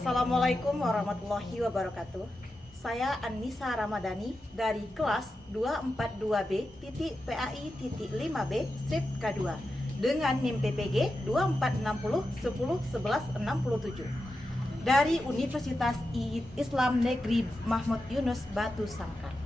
Assalamualaikum warahmatullahi wabarakatuh. Saya Annisa Ramadhani dari kelas 242B.PAI.5B strip K2 dengan NIM PPG 2460101167 dari Universitas Islam Negeri Mahmud Yunus Batu Sangkar.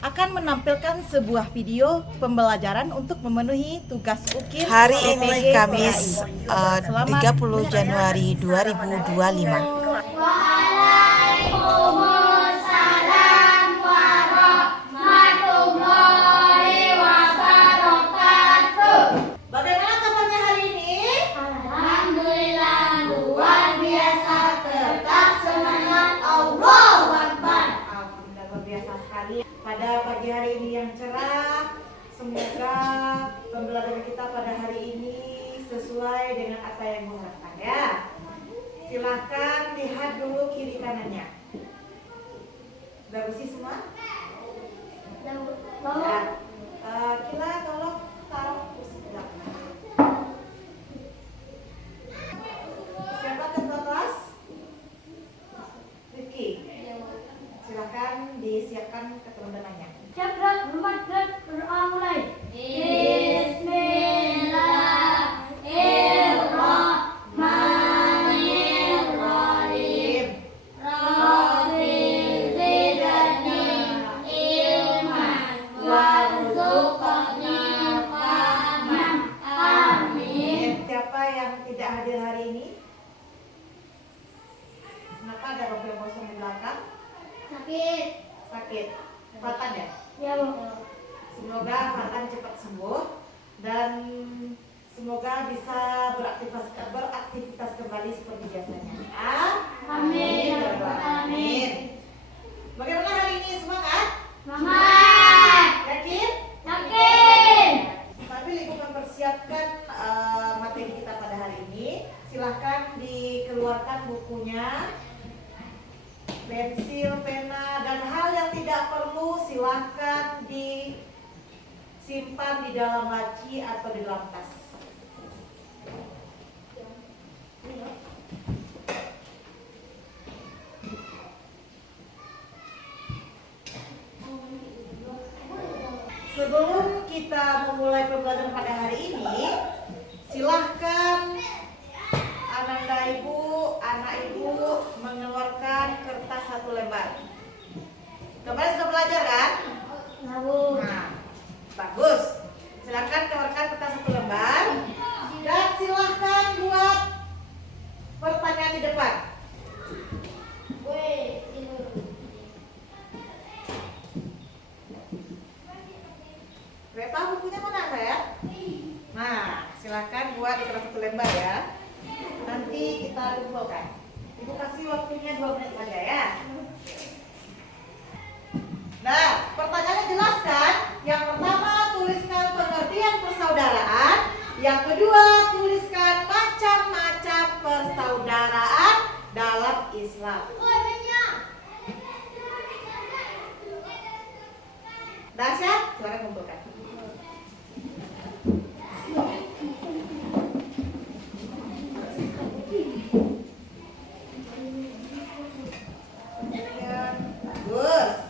Akan menampilkan sebuah video pembelajaran untuk memenuhi tugas ukir hari ini PPG Kamis PAI. 30 Januari 2025. Waalaikumsalam warahmatullahi wabarakatuh. Bagaimana kabarnya hari ini? Alhamdulillah luar biasa, tetap semangat, Allahu Akbar. Alhamdulillah luar biasa sekali. Pada pagi hari ini yang cerah, semoga pembelajaran kita pada hari ini sesuai dengan apa yang diharapkan ya. Silahkan lihat dulu kiri kanannya. Udah bersih semua? Ya. Kita tolong taruh kursi belakang. Siapa ketua kelas? Rifki. Silahkan disiapkan keterangannya. Cabrak rumah berdoa mulai. Bismillahirrahmanirrahim. Rabbi zidni ilman warzuqni fahman. Amin. Siapa yang tidak hadir hari ini? Kenapa ada robe yang kosong di belakang? Sakit. Sakit. Fatan ya? Ya, Bu. Semoga Fatan cepat sembuh dan semoga bisa beraktivitas kembali seperti biasanya. Amin. Ya Rabbal Amin. Bagaimana hari ini, semangat? Semangat. Yakin? Yakin. Sambil Ibu mempersiapkan materi kita pada hari ini, silahkan dikeluarkan bukunya, pensil, pena, dan hal yang tidak perlu silahkan disimpan di dalam laci atau di dalam tas. Sebelum kita memulai pembelajaran pada hari ini, silahkan anak ibu mengeluarkan kertas satu lembar. Kemarin sudah belajar kan? Nah, bagus. Silahkan keluarkan kertas satu lembar dan silahkan buat pertanyaan di depan. Tahu bukunya mana saya? Nah, silahkan buat di kertas satu lembar ya. Nanti kita kumpulkan. Ibu kasih waktunya 2 menit saja ya. Nah, pertanyaannya jelaskan. Yang pertama, tuliskan pengertian persaudaraan. Yang kedua, tuliskan macam-macam persaudaraan dalam Islam. Dasya, silakan kumpulkan. Bagus.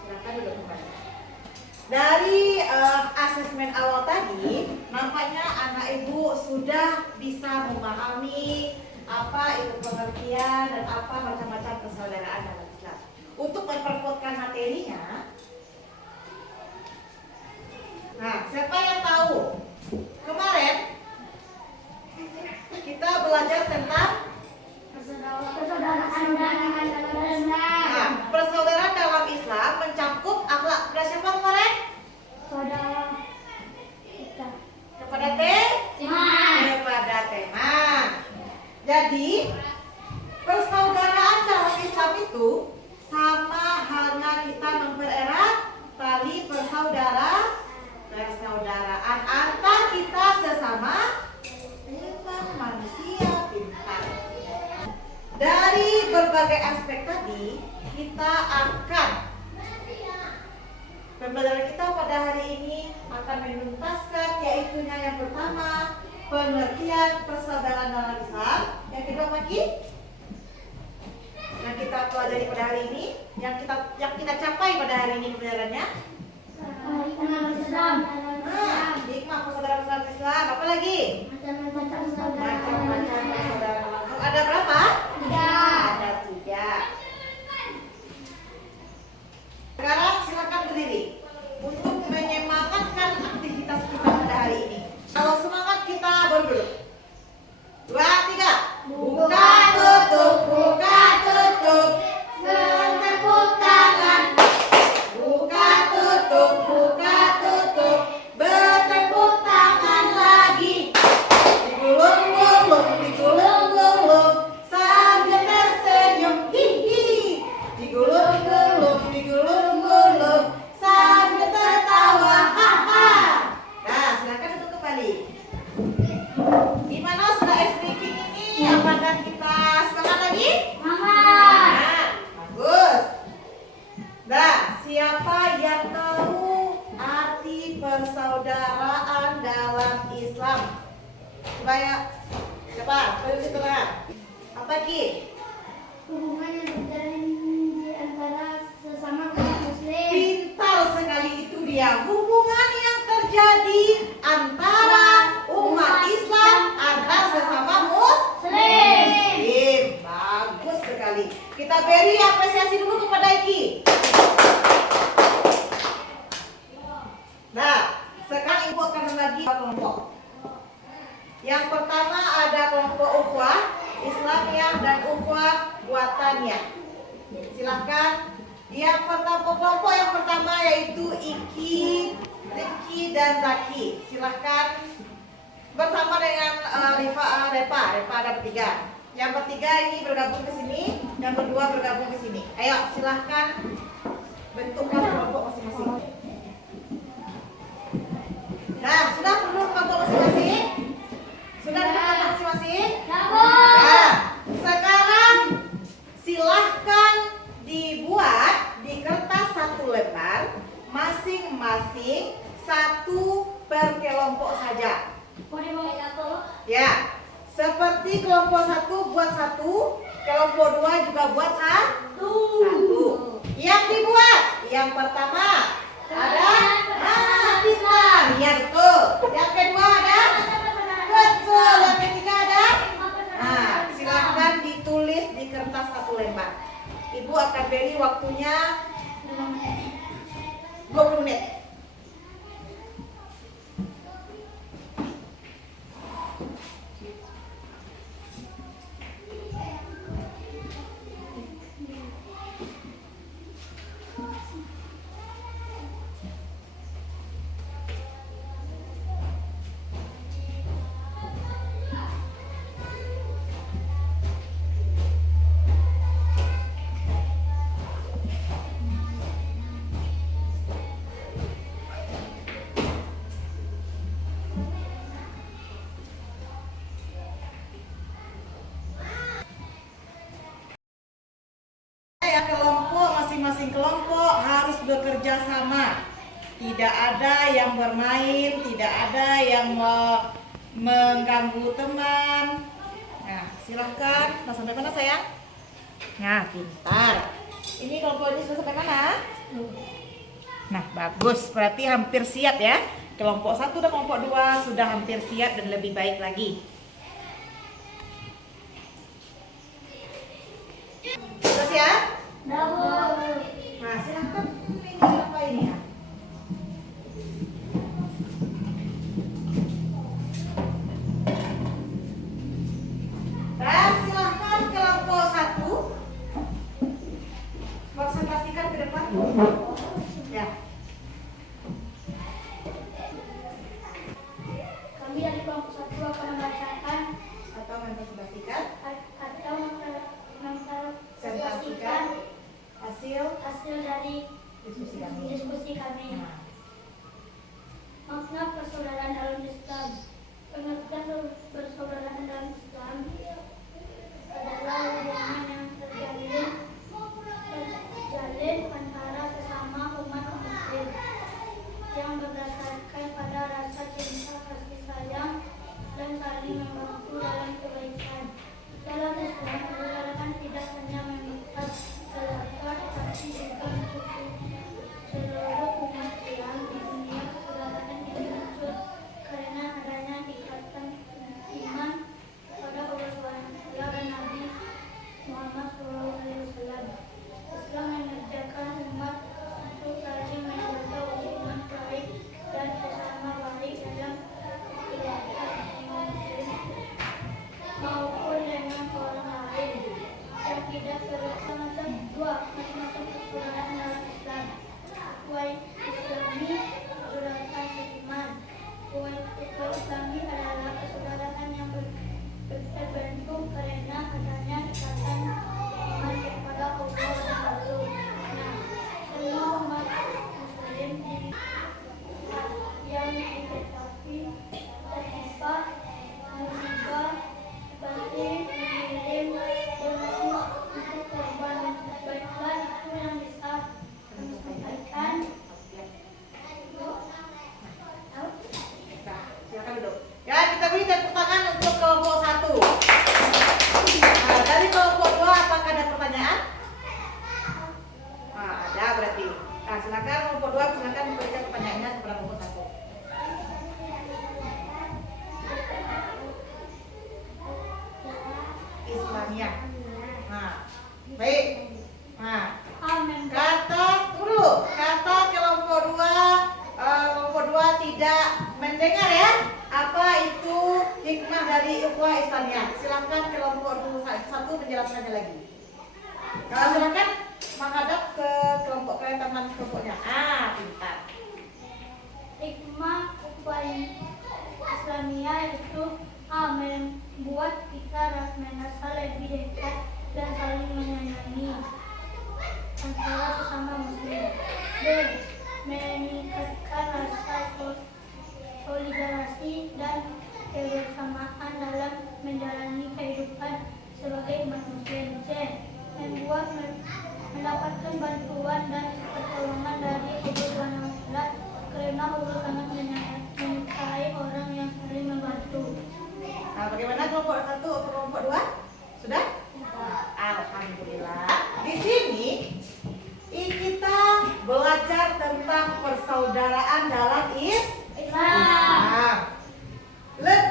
Silakan duduk kembali. Dari asesmen awal tadi, nampaknya anak ibu sudah bisa memahami apa itu pengertian dan apa macam-macam persaudaraan dalam Islam. Untuk memperkuatkan materinya, nah, siapa yang tahu? Kemarin kita belajar tentang persaudaraan dalam Islam mencakup akhlak kepada siapa kemarin? Kepada teman. Jadi persaudaraan dalam Islam itu sama halnya kita mempererat tali persaudaraan antar kita sesama manusia pintar. Dari berbagai aspek tadi, kita akan pembelajaran kita pada hari ini akan menuntaskan, yaitunya yang pertama pengertian persaudaraan dalam Islam. Yang kedua lagi yang kita pelajari pada hari ini, yang kita capai pada hari ini pelajarannya. Hikmah persaudaraan dalam Islam. Apa lagi? Macam-macam persaudaraan. Ada berapa? Ada 3. Sekarang silakan berdiri untuk menyemangatkan aktivitas kita pada hari ini. Kalau semangat kita baru dulu. 2, 3. Buka tutup, buka tutup. Bertepuk tangan. Buka tutup, buka tutup. Bertepuk tangan lagi. Digulung-gulung, digulung-gulung sambil tersenyum. Hihi. Digulung-gulung, digulung-gulung sambil tertawa. Haha. Nah, silakan duduk kembali. Gimana sudah speaking ini? Apakah kita semangat lagi? Nah, bagus. Nah, siapa yang tahu arti persaudaraan dalam Islam? Coba ya. Siapa? Coba di tengah. Apa Ki? Hubungan yang terjalin di antara sesama umat muslim. Pintar sekali itu dia. Hubungan yang terjadi antara umat Islam antar sesama muslim. Bagus sekali. Kita beri apresiasi dulu kepada Iki. Nah, sekarang ibu akan membagi kelompok. Yang pertama ada kelompok ukhuwah Islamiyah dan ukhuwah buataniyah. Silakan. Yang pertama kelompok yang pertama yaitu Iki, Rifki dan Zaki. Silakan bersama dengan Repa ada bertiga. Yang ketiga ini bergabung ke sini, yang kedua bergabung ke sini. Ayo silahkan bentukkan kelompok masing-masing. Nah, sudah duduk kelompok masing-masing? Sudah duduk kelompok masing-masing? Nah, sekarang silahkan dibuat di kertas 1 lembar, masing-masing 1 per kelompok saja. Ya, seperti kelompok 1 buat 1, kelompok 2 juga buat 1. Yang dibuat, yang pertama ada pintar, ya betul. Yang kedua ada betul. Yang ketiga ada. Nah, silakan ditulis di kertas 1 lembar. Ibu akan beri waktunya 20 menit. Masing-masing kelompok harus bekerja sama. Tidak ada yang bermain, tidak ada yang mengganggu teman. Nah, silahkan. Nah, sampai mana sayang? Nah, pintar. Ini kelompok ini sudah sampai mana? Nah, bagus. Berarti hampir siap ya. Kelompok 1 dan kelompok 2 sudah hampir siap dan lebih baik lagi. Sudah siap? Nah, silahkan ini apa ini ya? Dan silahkan kelompok 1 konsentrasikan ke depan. Ya. Kami dari kelompok 1 akan membacakan Atau mempresentasikan mempresentasikan hasil hasil dari membantu dalam kebaikan. Dalam Islam, persaudaraan tidak hanya mengikat keluarga, tetapi juga mencukupi seluruh umat Islam di dunia. Persaudaraan ini muncul karena adanya ikatan iman kepada Allah SWT dan Nabi Muhammad SAW. Islam mengajarkan umat untuk saling menjaga hubungan baik dan sesama baik dalam keluarga muslim maupun dengan orang lain yang tidak beragama. Macam dua macam-macam persaudaraan dalam Islam. Ukhuwah Islami, persaudaraan seiman. Ukhuwah Islami adalah persaudaraan yang terbentuk karena adanya ikatan iman kepada Allah dan Rasul-Nya. Semua umat muslim yang dihadapi tertimpa musibah pasti mengirim donasi untuk korban. Baiklah, itu yang bisa kami sampaikan. Silakan duduk. Ya, kita beri tepuk tangan untuk kelompok 1. Nah, dari kelompok 2 apakah ada pertanyaan? Nah, ada berarti. Nah, silakan kelompok 2 silakan memberikan pertanyaannya kepada kelompok 1. Islamiyah. Nah, baik. Nah, kata dulu, kata kelompok 2 tidak mendengar ya. Apa itu hikmah dari ukhuwah Islamiyah? Silakan kelompok 1 menjelaskannya lagi. Kalau silakan menghadap ke kelompok kalian teman kelompoknya. Pintar. Hikmah ukhuwah Islamiyah itu membuat kita merasa lebih dekat dan saling menyayangi antara sesama muslim. B. Meningkatkan rasa solidarasi dan kebersamaan dalam menjalani kehidupan sebagai umat muslim. C. Mendapatkan bantuan dan pertolongan dari Allah SWT karena Allah sangat menyukai orang yang saling membantu. Nah, bagaimana kelompok 1 atau kelompok 2? Sudah? Alhamdulillah. Di sini kita belajar tentang persaudaraan dalam Islam.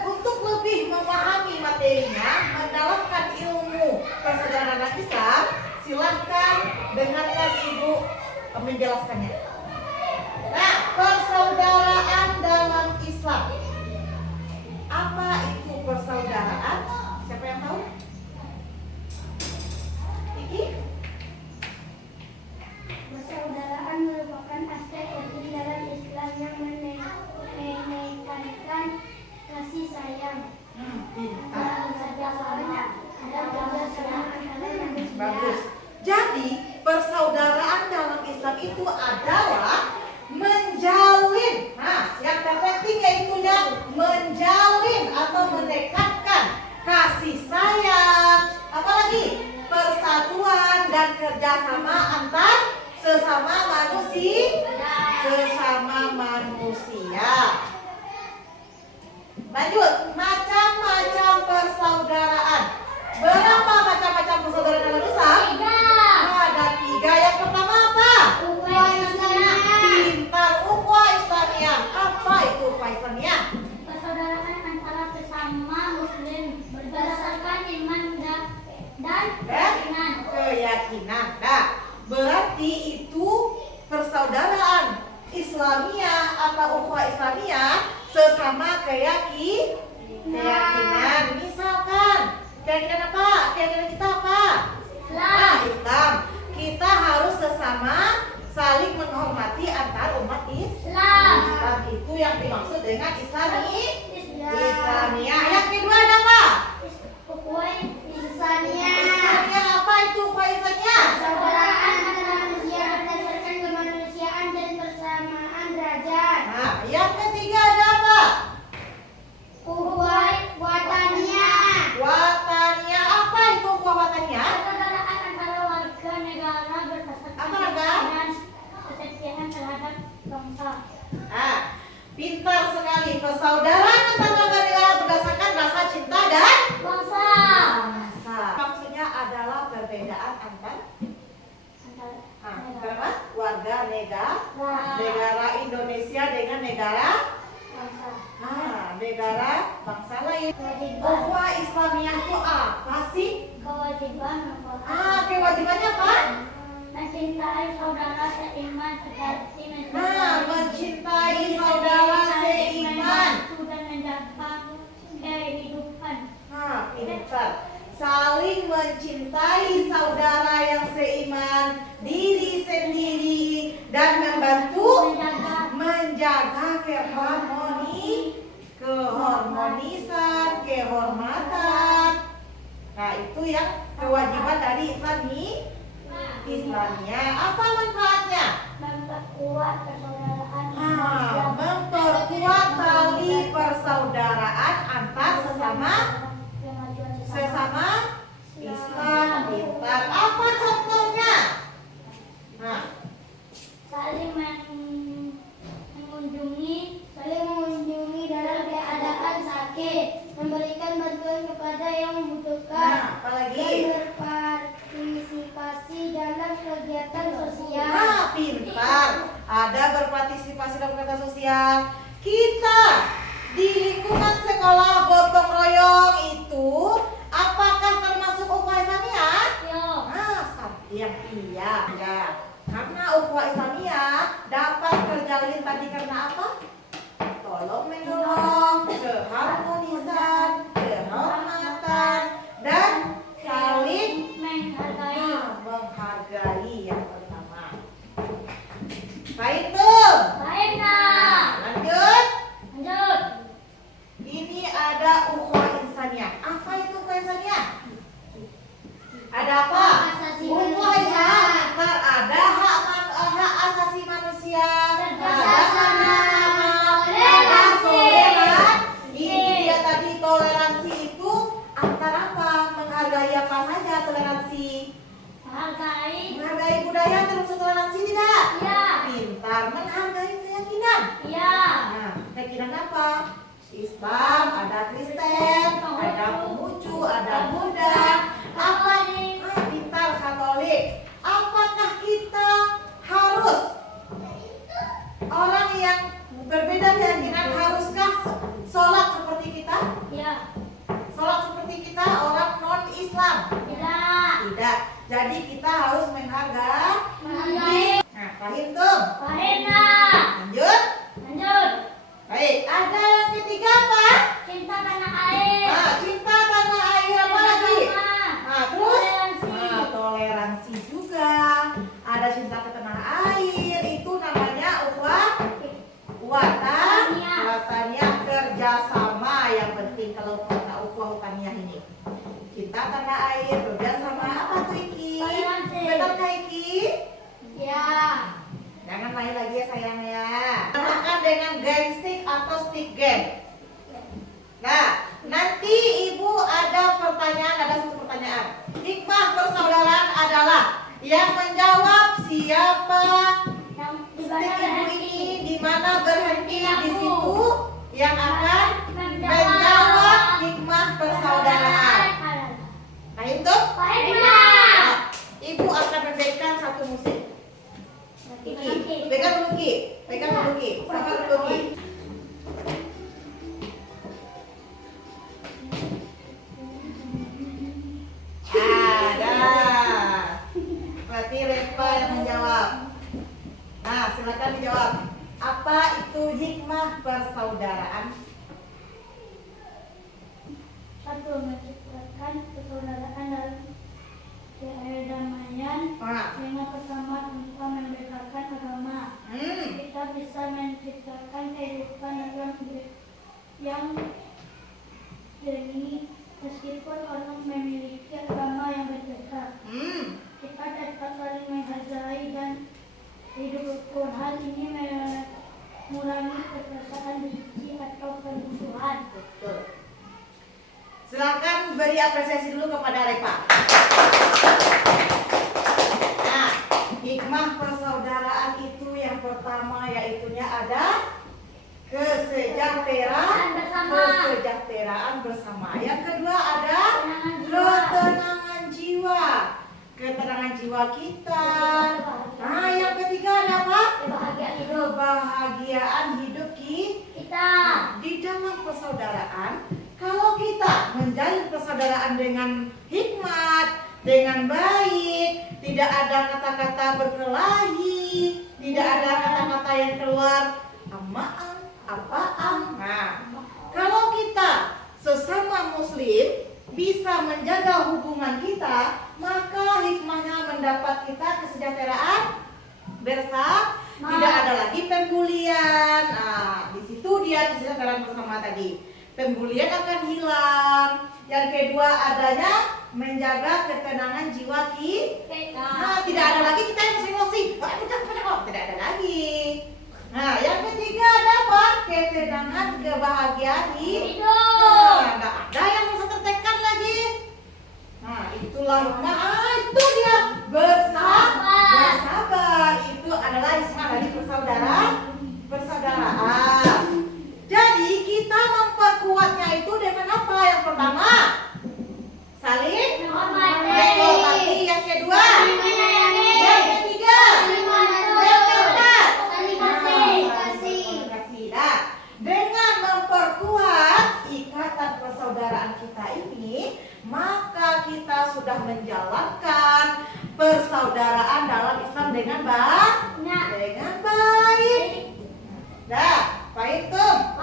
Untuk lebih memahami materinya, mendalamkan ilmu persaudaraan dalam Islam, silahkan dengarkan Ibu menjelaskannya. Nah, persaudaraan dalam Islam. Apa itu persaudaraan? Siapa yang tahu? Iki? Persaudaraan merupakan aspek penting dalam Islam yang menekankan kasih sayang dan kerjasama antara manusia. Bagus. Jadi persaudaraan dalam Islam itu adalah menjalin. Nah, yang terpenting yaitu menjalin atau mendekatkan kasih sayang, apalagi persatuan dan kerjasama antar sesama manusia. Lanjut, macam-macam persaudaraan. Berapa macam-macam persaudaraan dalam Islam? 3. Ada 3. Yang pertama apa? Ukhuwah Islamiyah. Pintar. Ukhuwah Islamiyah. Apa itu ukhuwah Islamiyah? Persaudaraan antara sesama muslim berdasarkan iman dan keyakinan. Nah, berarti itu persaudaraan Islamiyah atau ukhuwah Islamiyah sesama keyakinan. Misalkan keyakinan apa? Keyakinan kita apa? Islam. Kita harus sesama saling menghormati antar umat Islam. Itu yang dimaksud dengan Islamiyah. Yang kedua ada apa? Ukhuwah Islamiyah. Islamiyah apa itu ukhuwah Islamiyah? Persaudaraan antara manusia berdasarkan kemanusiaan dan persamaan derajat. Nah, yang ketiga ada apa? Ukhuwah Wataniyah. Wataniyah. Apa itu ukhuwah wataniyah? Persaudaraan antara warga negara berdasarkan Apa, Raga? kesetiaan terhadap bangsa. Pintar sekali. Persaudaraan antar warga negara berdasarkan rasa perbedaan antar antara karena warga negara Indonesia dengan negara negara bangsa lain. Ukhuwah Islamiyah itu apa sih? kewajiban Kewajibannya apa? mencintai saudara seiman seperti mencintai saudara seiman. dan menjaga kehidupan. Pintar. Saling mencintai saudara yang seiman, diri sendiri, dan membantu menjaga keharmonisan, kehormatan. Nah, itu yang kewajiban dari Islamiyah. Apa manfaatnya? Memperkuat persaudaraan Memperkuat tali persaudaraan antar sesama Islam. Pintar. Apa contohnya? saling mengunjungi dalam keadaan sakit, memberikan bantuan kepada yang membutuhkan, Apalagi? dan berpartisipasi dalam kegiatan sosial. Pintar. Ada berpartisipasi dalam kegiatan sosial. Kita di lingkungan sekolah gotong royong itu apakah termasuk ukhuwah Islamiyah? Iya. Karena ukhuwah Islamiyah dapat terjalin tadi karena apa? Tolong menolong, keharmonisan, kehormatan, dan saling menghargai yang pertama. Baik tuh. Lanjut. Ini ada ukhuwah insaniyah. Apa itu ukhuwah insaniyah? Ada apa? Ukhuwah insaniyah. Ada hak asasi manusia. Ada sama-sama. Ada toleransi. Ini dia tadi toleransi itu antara apa? Menghargai apa saja toleransi? Menghargai budaya termasuk toleransi tidak? Pintar. Menghargai keyakinan. Keyakinan apa? Islam, ada Kristen, ada Konghucu, ada Buddha. Apa nih? Pintar. Katolik. Apakah kita harus orang yang berbeda keyakinan haruskah sholat seperti kita? Sholat seperti kita orang non Islam? Tidak. Jadi kita harus menghargai. Paham tuh? Lanjut. Baik, ada yang ketiga apa? Cinta tanah air. Cinta tanah air. Apa lagi? Terus? Toleransi. Toleransi juga. Ada cinta ke tanah air. Itu namanya wataniyah, kerjasama yang penting kalau ukhuwah wataniyah ini. Cinta tanah air, kerjasama. Apa tuh Iki? Toleransi. Benarkah Iki? Jangan main lagi ya sayang ya. Makan dengan game stick atau stick game. Nah, nanti ibu ada satu pertanyaan. Hikmah persaudaraan adalah yang menjawab siapa stick ibu ini, di mana berhenti di situ yang akan menjawab hikmah persaudaraan. Nah itu, ibu akan memberikan satu musik. Pegang dulu Ki. Sama dulu Ki. Ada. Berarti Repa yang menjawab. Nah, silakan dijawab. Apa itu hikmah persaudaraan? Satu, menciptakan persaudaraan dalam kedamaian dengan bersama tanpa membedakan agama. Kita bisa menciptakan kehidupan yang jernih meskipun orang memiliki agama yang berbeda. Kita dapat saling menghargai dan hidup rukun. Hal ini mengurangi perasaan benci atau permusuhan. Betul. Silakan beri apresiasi dulu kepada Repa. Nah, hikmah persaudaraan itu yang pertama yaitunya ada kesejahteraan bersama. Yang kedua ada ketenangan jiwa. ketenangan jiwa kita. Nah, yang ketiga ada apa? Kebahagiaan hidup kita. Di dalam persaudaraan, kalau kita menjalin persaudaraan dengan hikmat, dengan baik, tidak ada kata-kata berkelahi, tidak ada kata-kata yang keluar amaan, apaan. Nah, kalau kita sesama muslim bisa menjaga hubungan kita, maka hikmahnya mendapat kita kesejahteraan bersama. Tidak ada lagi pembulian. Nah, di situ dia kesejahteraan bersama tadi. Pembulian akan hilang. Yang kedua adanya menjaga ketenangan jiwa kita. Nah, tidak ada lagi kita yang emosi. Tidak ada lagi. Nah, yang ketiga ada apa? Ketenangan, kebahagiaan hidup. Nah, nggak ada yang bisa tertekan lagi. Nah, itulah hikmah. Itu dia bersabar. Itu adalah hikmah dari persaudaraan. Jadi kita memperkuatnya itu dengan apa? Yang pertama, saling menghormati. Yang kedua, yang ketiga, yang keempat, saling kasih. Nah, dengan memperkuat ikatan persaudaraan kita ini, maka kita sudah menjalankan persaudaraan dalam Islam dengan baik. Dah, baik tuh.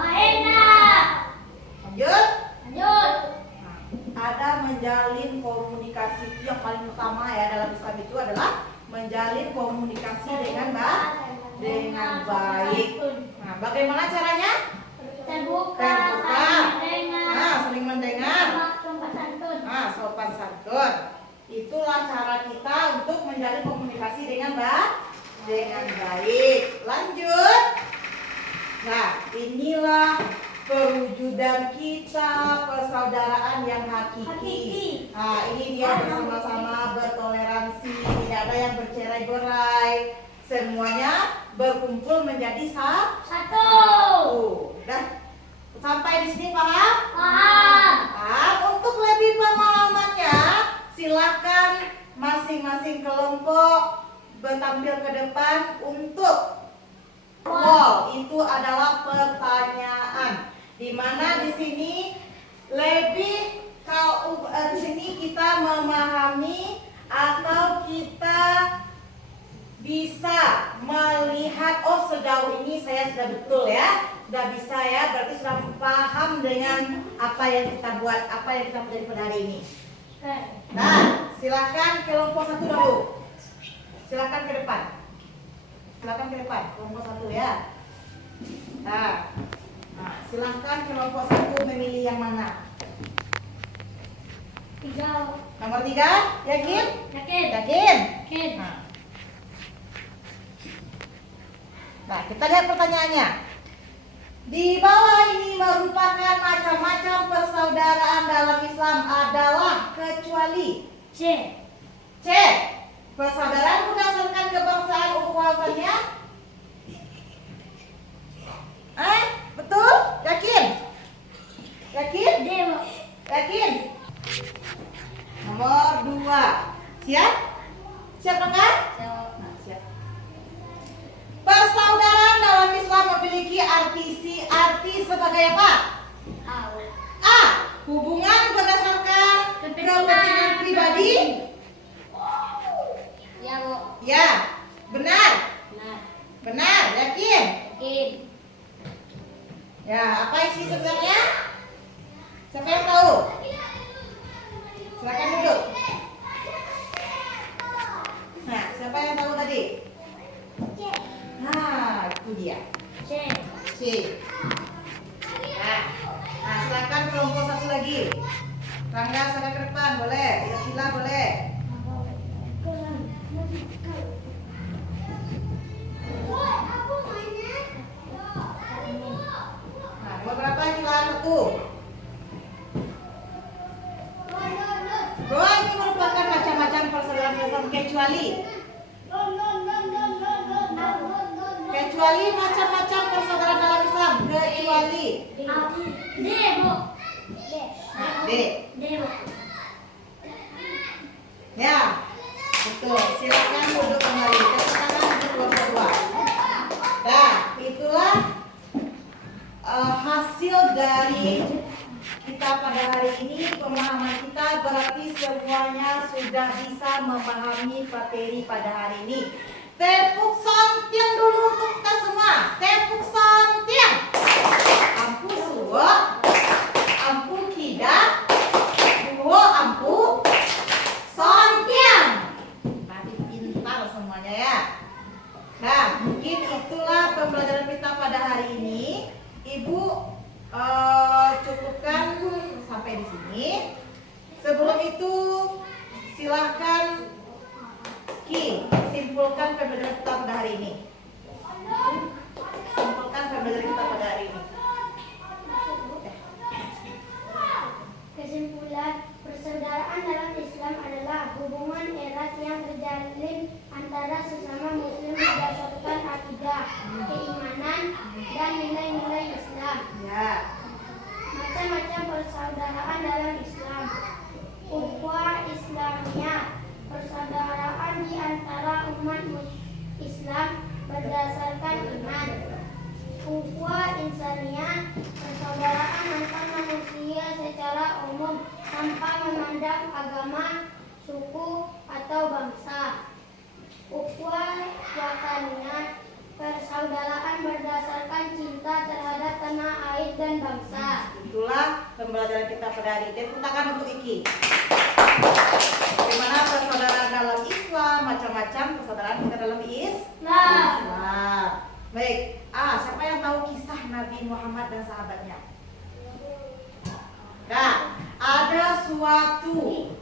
Lanjut. Ada menjalin komunikasi. Itu yang paling utama ya dalam Islam itu adalah menjalin komunikasi dengan baik. Nah, bagaimana caranya? Terbuka. Nah, saling mendengar. Nah, sopan santun. Itulah cara kita untuk menjalin komunikasi dengan baik. Lanjut. Nah, inilah perwujudan kita persaudaraan yang hakiki. Nah, ini dia bersama-sama bertoleransi, tidak ada yang bercerai-berai. Semuanya berkumpul menjadi satu. Dah, sampai di sini paham? Untuk lebih pemahamannya, silakan masing-masing kelompok bertampil ke depan untuk itu adalah pertanyaan. Di mana di sini lebih di sini kita memahami atau kita bisa melihat sejauh ini saya sudah betul ya, sudah bisa ya, berarti sudah paham dengan apa yang kita buat, apa yang kita pelajari pada hari ini. Nah, silakan kelompok satu dulu. Silakan ke depan. Kelompok satu ya. Nah, silakan kelompok satu memilih yang mana? Nomor 3, yakin? Yakin. Nah, kita lihat pertanyaannya. Di bawah ini merupakan macam-macam persaudaraan dalam Islam adalah kecuali C. Persaudaraan berdasarkan kebangsaan ukhuwahnya. Betul? Yakin? Yakin? Nomor 2. Siap? Siap enggak? Nah, siap. Persaudaraan dalam Islam memiliki arti sebagai apa? A. Hubungan berdasarkan kepentingan pribadi. Ya, benar. Yakin? Ya, apa isi sebenarnya? Siapa yang tahu? Silakan duduk. Nah, siapa yang tahu tadi? Nah, itu dia. C. Nah, silakan kelompok satu lagi. Rangga, sana ke depan, boleh. Sila boleh. Nah, nomor berapa Sila? 1. Bahwa ini merupakan macam-macam persaudaraan Islam kecuali macam-macam persaudaraan dalam Islam kecuali D. Ya. ini pemahaman kita berarti semuanya sudah bisa memahami materi pada hari ini. Tepuk sontiang dulu untuk kita semua. Tepuk sontiang. Ampu suwo, ampu kida, duo ampu sontiang. Nanti pintar semuanya ya. Nah, mungkin itulah pembelajaran kita pada hari ini. Ibu cukupkan sampai di sini. Sebelum itu silahkan Ki, simpulkan pembelajaran kita pada hari ini. Simpulkan pembelajaran kita pada hari ini. Kesimpulan, persaudaraan dalam Islam adalah hubungan erat yang terjalin antara sesama muslim berdasarkan akidah, keimanan, dan nilai-nilai Islam. Ya. Macam-macam persaudaraan dalam Islam. Ukhuwah Islamiyah, persaudaraan di antara umat Islam berdasarkan iman. Ukhuwah Insaniyah, persaudaraan antar manusia secara umum tanpa memandang agama, suku, atau bangsa. Ukhuwah Wataniyah, persaudaraan berdasarkan cinta terhadap tanah air dan bangsa. Itulah pembelajaran kita pada hari ini. Tepuk tangan untuk Iki. Bagaimana persaudaraan dalam Islam, macam-macam persaudaraan kita dalam Islam. Baik, siapa yang tahu kisah Nabi Muhammad dan sahabatnya? Nah, ada suatu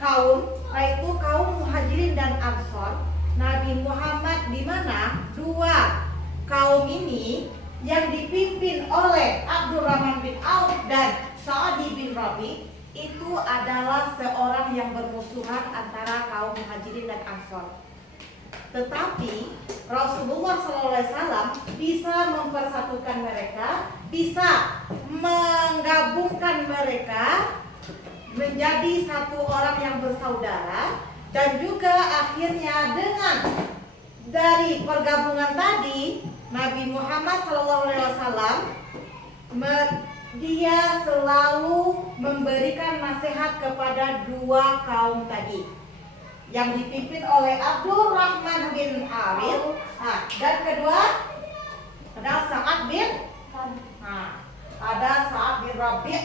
kaum, yaitu kaum Muhajirin dan Ansor. Nabi Muhammad di mana dua kaum ini yang dipimpin oleh Abdurrahman bin Auf dan Sa'adi bin Rabi itu adalah seorang yang bermusuhan antara kaum Muhajirin dan Ansor. Tetapi Rasulullah SAW bisa mempersatukan mereka, bisa menggabungkan mereka menjadi satu orang yang bersaudara. Dan juga akhirnya dengan dari pergabungan tadi Nabi Muhammad SAW dia selalu memberikan nasihat kepada dua kaum tadi yang dipimpin oleh Abdurrahman bin Auf. Dan kedua ada Sa'ad bin Rabi'.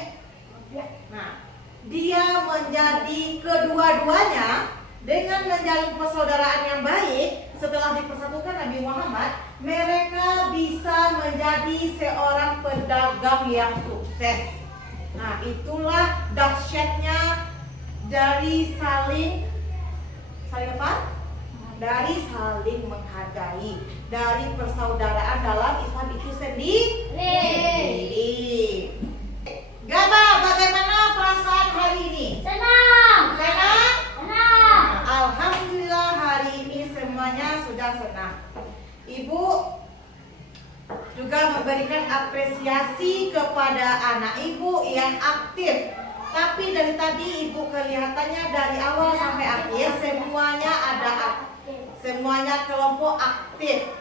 Dia menjadi kedua-duanya dengan menjalin persaudaraan yang baik. Setelah dipersatukan Nabi Muhammad, mereka bisa menjadi seorang pedagang yang sukses. Nah, itulah dahsyatnya dari saling apa? Dari saling menghargai, dari persaudaraan dalam Islam itu sendiri. Gaba, bagaimana perasaan hari ini? Senang. Senang? Senang. Alhamdulillah hari ini semuanya sudah senang. Ibu juga memberikan apresiasi kepada anak ibu yang aktif. Tapi dari tadi ibu kelihatannya dari awal sampai akhir semuanya kelompok aktif.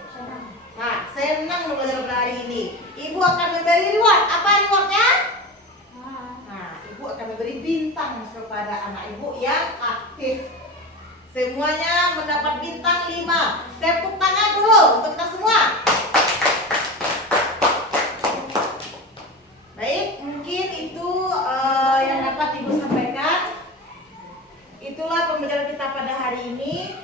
Nah, senang belajar hari ini. Ibu akan memberi reward. Apa rewardnya? Ibu akan memberi bintang kepada anak ibu yang aktif. Semuanya mendapat bintang 5. Tepuk tangan dulu untuk kita semua. Baik, mungkin itu yang dapat ibu sampaikan. Itulah pembelajaran kita pada hari ini.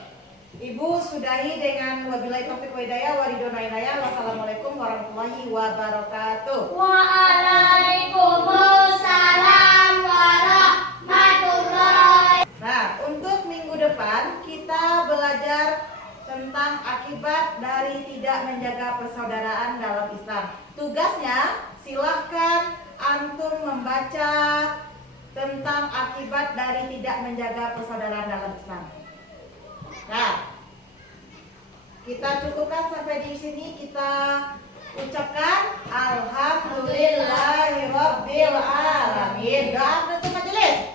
Ibu sudahi dengan wabillahi taufiq wa hidayah wa ridho nainaya. Wassalamualaikum warahmatullahi wabarakatuh. Waalaikumsalam warahmatullahi. Nah, untuk minggu depan kita belajar tentang akibat dari tidak menjaga persaudaraan dalam Islam. Tugasnya silahkan antum membaca tentang akibat dari tidak menjaga persaudaraan dalam Islam. Nah, kita cukupkan sampai di sini. Kita ucapkan alhamdulillahirabbil alamin. Doa penutup majelis.